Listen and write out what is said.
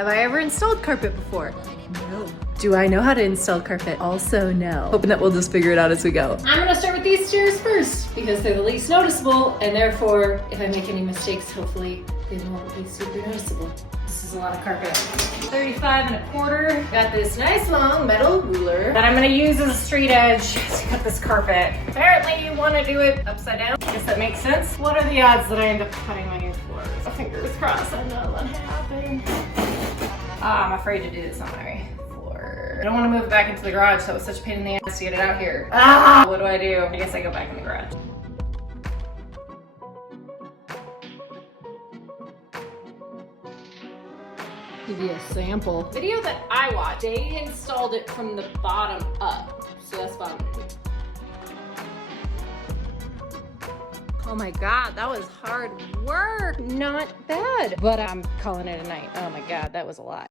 Have I ever installed carpet before? No. Do I know how to install carpet? Also no. Hoping that we'll just figure it out as we go. I'm gonna start with these stairs first because they're the least noticeable, and therefore, if I make any mistakes, hopefully they won't be super noticeable. This is a lot of carpet. 35 1/4. Got this nice long metal ruler that I'm gonna use as a straight edge to cut this carpet. Apparently you wanna do it upside down. I guess that makes sense. What are the odds that I end up cutting my new floors? Fingers crossed I know what happened. I'm afraid to do this on my floor. I don't wanna move it back into the garage, so it was such a pain in the ass to get it out here. What do? I guess I go back in the garage. Give you a sample. Video that I watched, they installed it from the bottom up. So that's what I'm gonna do. Oh my God, that was hard work. Not bad, but I'm calling it a night. Oh my God, that was a lot.